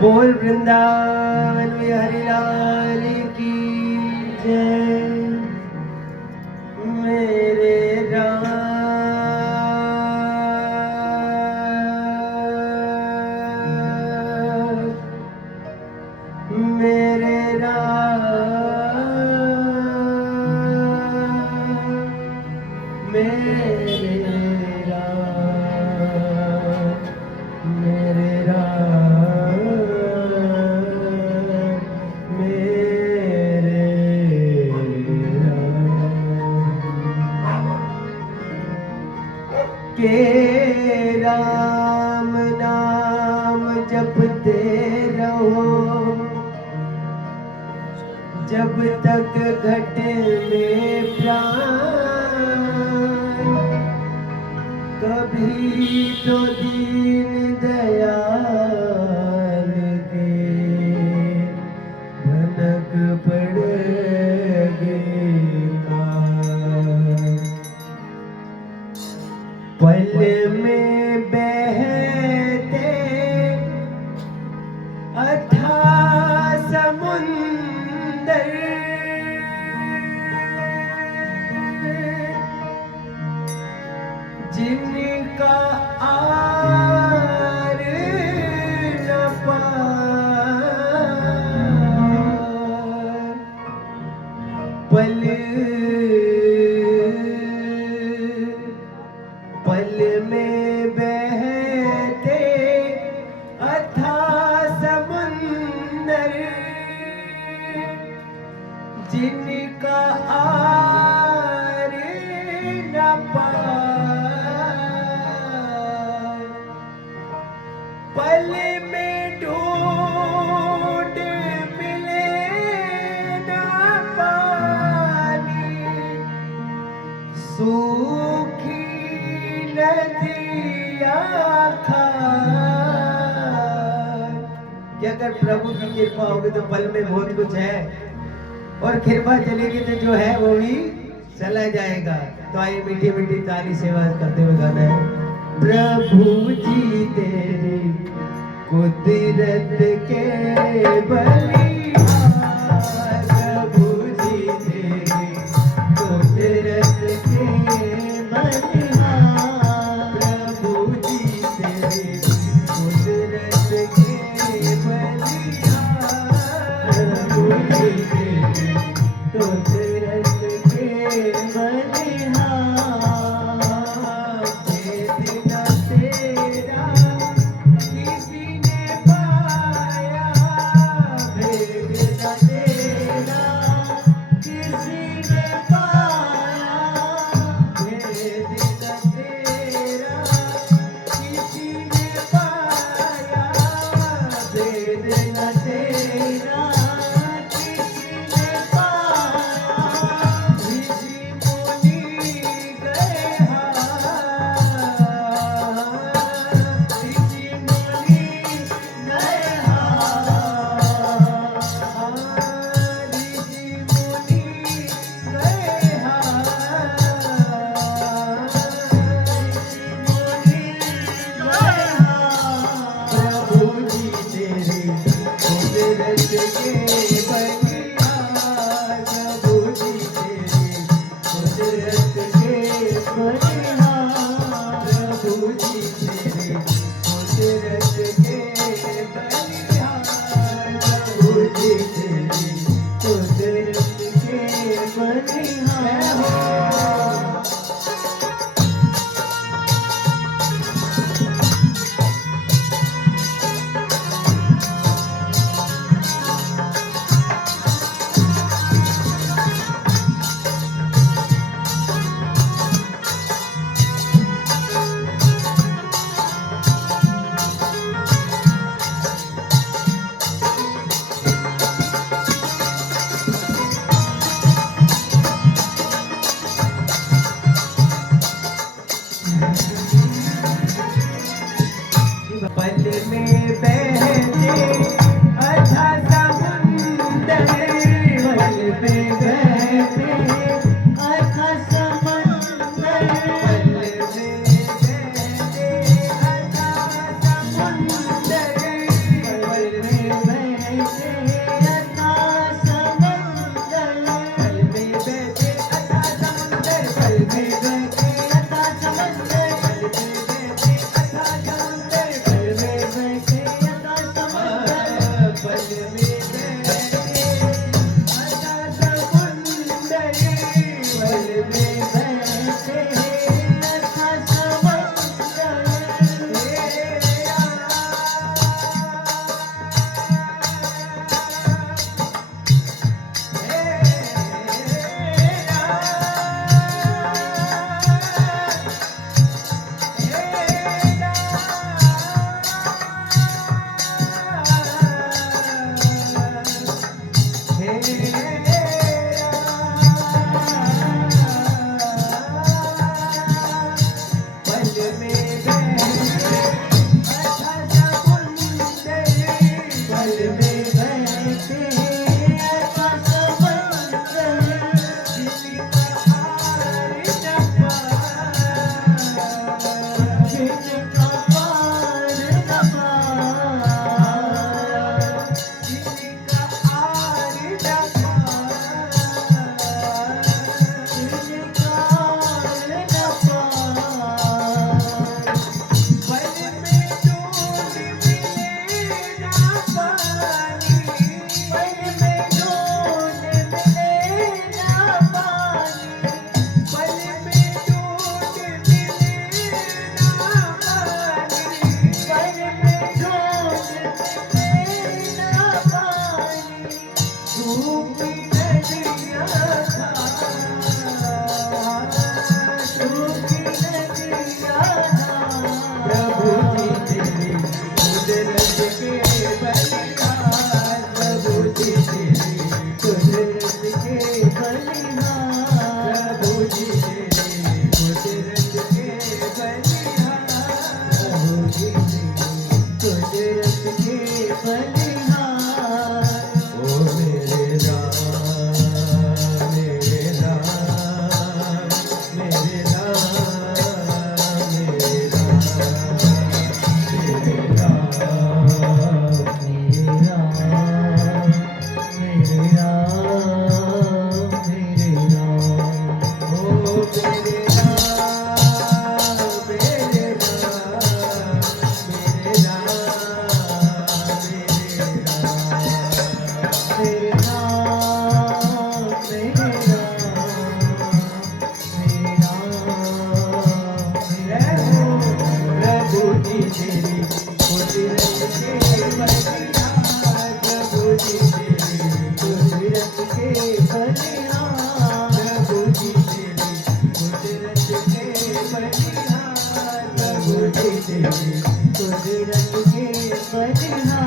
बोल वृंदावन में हरिलाल की जय। मेरे राम मेरे राम मेरे के राम नाम जपते रहो जब तक घटे में प्राण। कभी तो दीन दयाल के भनक पड़ेगी पल में बहते अथाह समुंदर। जिनका आर न पार। पल में बहते अथाह समुंदर। जिनका आर न पार। पल में ढूंढ मिले न पानी। सूखी नदियाँ खार। कि अगर प्रभु की कृपा होगी तो पल में बहुत कुछ है, और कृपा चलेगी तो जो है वो भी चला जाएगा। तो आइए मीठी मीठी ताली सेवा करते हुए गाना है। प्रभु जी तेरी कुदरत के बलिहार। प्रभु जी तेरी कुदरत के बलिहार। प्रभु जी तेरी कुदरत के बलिहार। प्रभु जी तेरी कुदरत के बलिहार। बिना तेरा किसी ने पाया भेद रथ के बलिहार। ओ मेरे राम मेरे राम मेरे राम मेरे राम मेरे राम मेरे राम मेरे राम ओ मेरे राम मेरे राम मेरे राम मेरे राम मेरे राम मेरे राम प्रभु जी तेरी कुदरत के बलिहार। प्रभु जी तेरी कुदरत के बलिहार। प्रभु जी तेरी कुदरत के बलिहार। प्रभु जी तेरी कुदरत के बलिहार।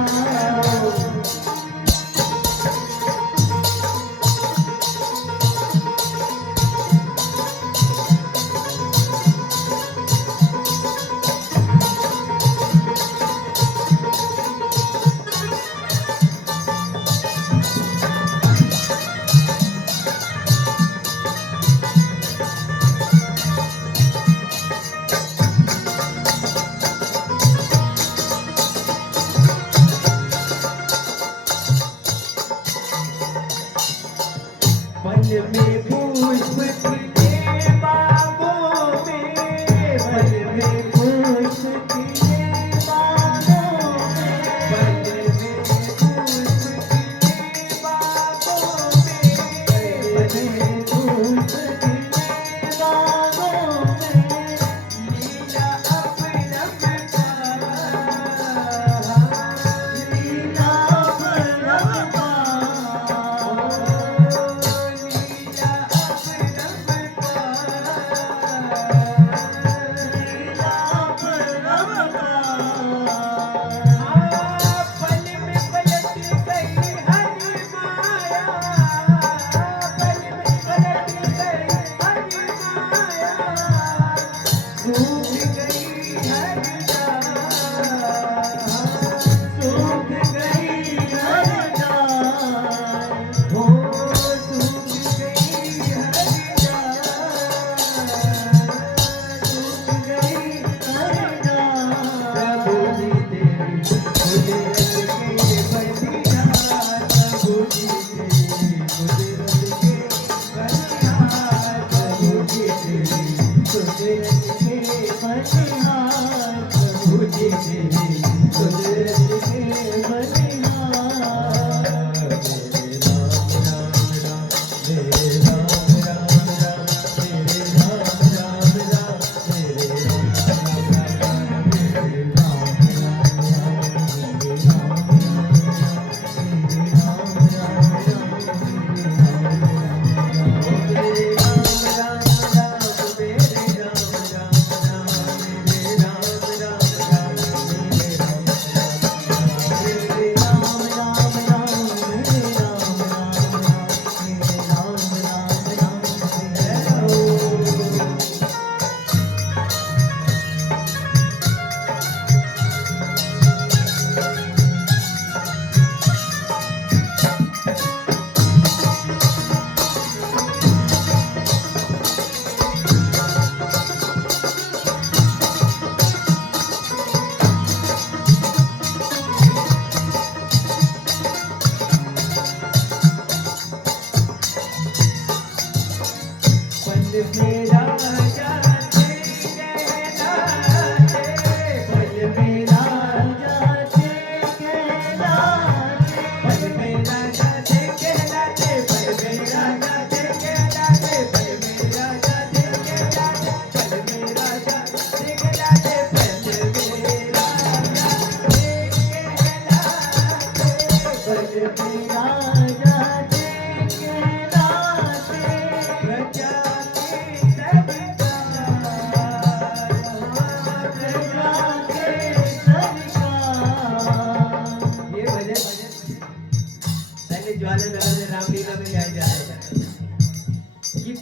पल में पुष्प खिले बागों में। पल में पुष्प खिले बागों में। पल में पुष्प खिले बागों में। पल में पुष्प खिले बागों में। लीला अपरंपार। लीला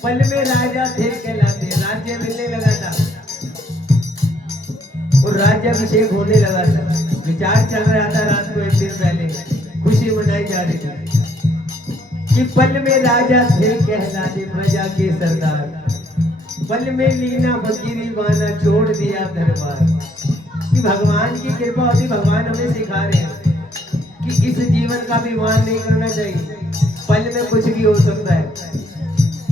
पल में राजा थे कहलाते, राज्य मिलने लगा था और राज्याभिषेक होने लगा था। विचार चल रहा था रात को, एक दिन पहले खुशी मनाई जा रही थी कि पल में राजा थे कहलाते प्रजा के सरदार, पल में लीना फकीरी बाना छोड़ दिया घर बार। कि भगवान की कृपा होती, भगवान हमें सिखा रहे हैं कि इस जीवन का अभिमान नहीं करना चाहिए। पल में कुछ भी हो सकता है,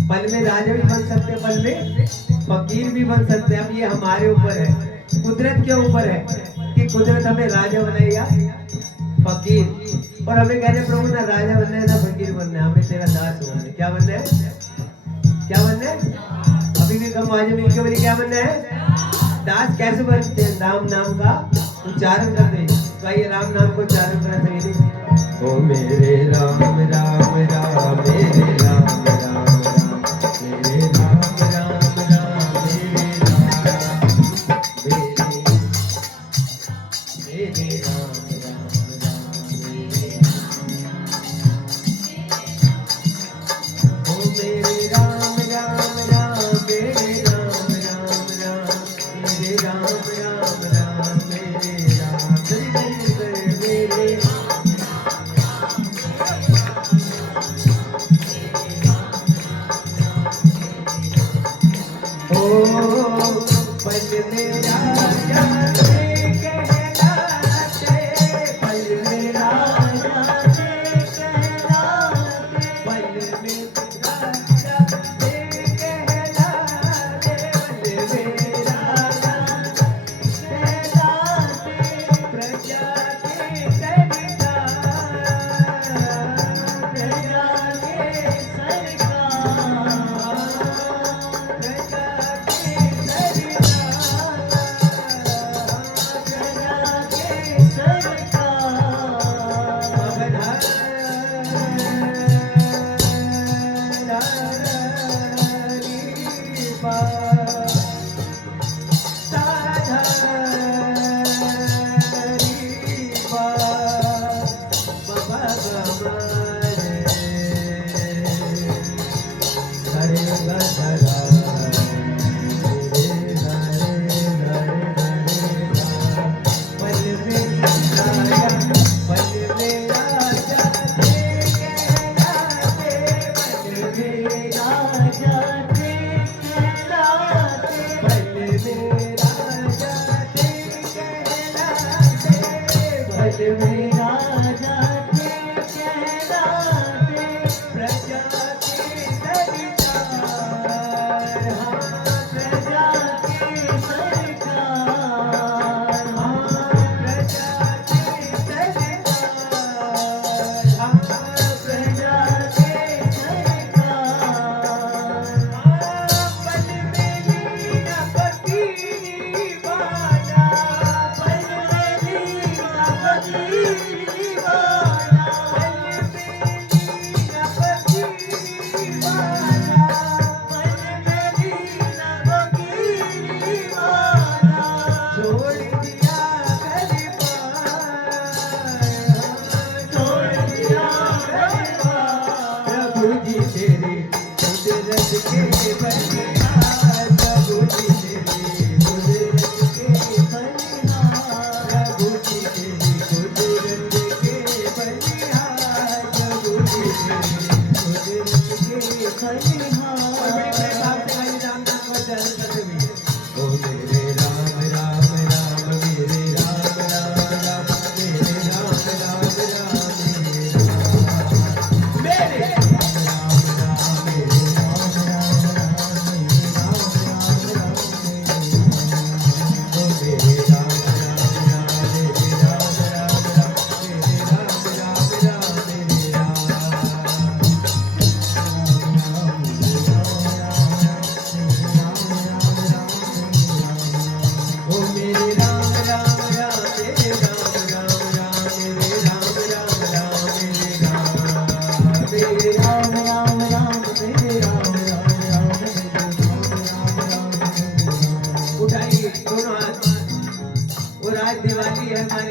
पल में राजा भी बन सकते हैं, पल में फकीर भी बन सकते हैं। अब ये हमारे ऊपर है, कुदरत के ऊपर है कि कुदरत हमें राजा बनाए या फकीर। और हमें कह रहे प्रभु ना राजा बनना है ना फकीर बनना है, हमें तेरा दास बनना है। क्या बनना है? क्या बनना है? अभी भी कम आवाज मिलकर बोली क्या बनना है? दास। कैसे बनते हैं? राम नाम का उच्चारण करते हैं। तो आइए राम नाम को उच्चारण करना चाहिए। ओ मेरे राम राम राम मेरे राम राम राम मेरे राम राम राम मेरे राम मेरे राम राम राम ओ मेरे राम राम राम मेरे राम राम राम मेरे राम राम राम मेरे राम मेरे पल में राजा थे कहलाते, पल में राजा थे कहलाते, पल में राजा थे कहलाते, पल में राजा कहलाते, प्रजा के सरदार, प्रजा के सरदार, प्रजा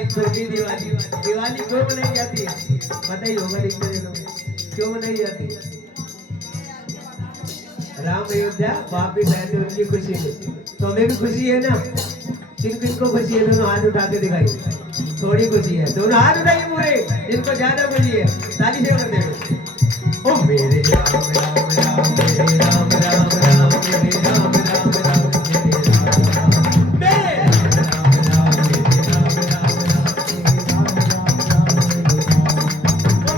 छोटी दिवाली, दिवाली क्यों मनाई जाती है पता ही होगा, लिखते दिनों क्यों मनाई जाती है? राम अयोध्या वापिस आए थे उनकी खुशी में, तो हमें भी खुशी है ना। किन किन को खुशी है? दोनों हाथ उठा के दिखाइए। थोड़ी खुशी है। दोनों हाथ उठाइए पूरे, जिनको ज्यादा खुशी है ताली से कर दे। ओ मेरे राम राम राम मेरे राम राम राम मेरे राम राम राम मेरे राम राम मेरे राम राम राम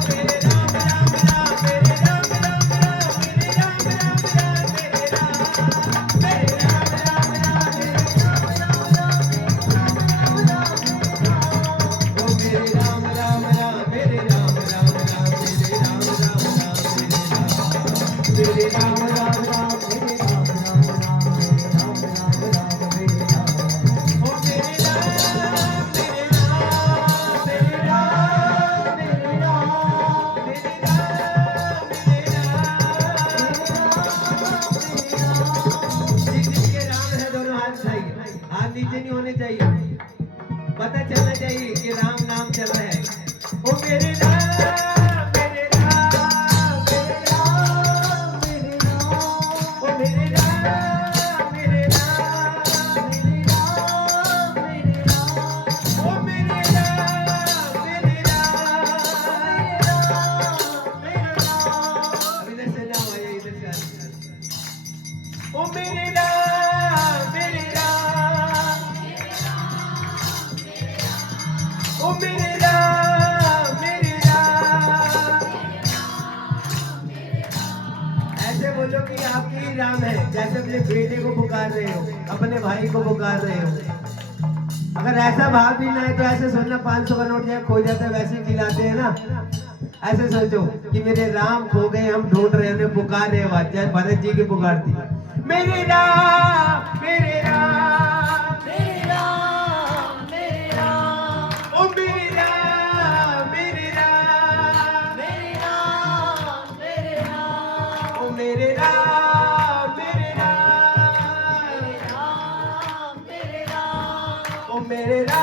मेरे राम राम राम मेरे राम राम राम मेरे राम राम राम मेरे राम राम राम मेरे राम मेरे राम राम राम मेरे राम राम राम ओ मेरे राम राम राम मेरे राम राम राम मेरे राम राम राम मेरे राम राम राम मेरे राम राम राम मेरे राम राम राम मेरे राम ओ मेरे राम मेरे राम मेरे राम मेरे राम मेरे राम मेरे राम जिसके राम है दोनों हाथ उठाइए, हाथ नीचे नहीं होने चाहिए, पता चलना चाहिए कि राम नाम चल रहा है। ओ मेरे राम मेरे राम मेरे राम मेरे राम ओ मेरे राम मेरे राम मेरे राम मेरे राम ओ मेरे राम मेरे राम मेरे राम। अब इधर से जाओ, आइए इधर से। ओ मेरे राम मेरे राम ओ मेरे राम मेरे राम। ऐसे बोलो कि आपके ही राम है, जैसे अपने बेटे को पुकार रहे हो, अपने भाई को पुकार रहे हो। अगर ऐसा भाव भी ना है तो ऐसे सोचना 500 का नोट जब खो जाता है वैसे ही खिलाते हैं ना। ऐसे सोचो कि मेरे राम खो गए, हम ढूंढ रहे हैं, उन्हें पुकार रहे हो, जैसे भरत जी की पुकारती मेरे राम मेरे राम मेरे राम मेरे राम ओ मेरे राम मेरे राम मेरे राम मेरे राम ओ मेरे राम मेरे राम मेरे राम मेरे राम ओ मेरे राम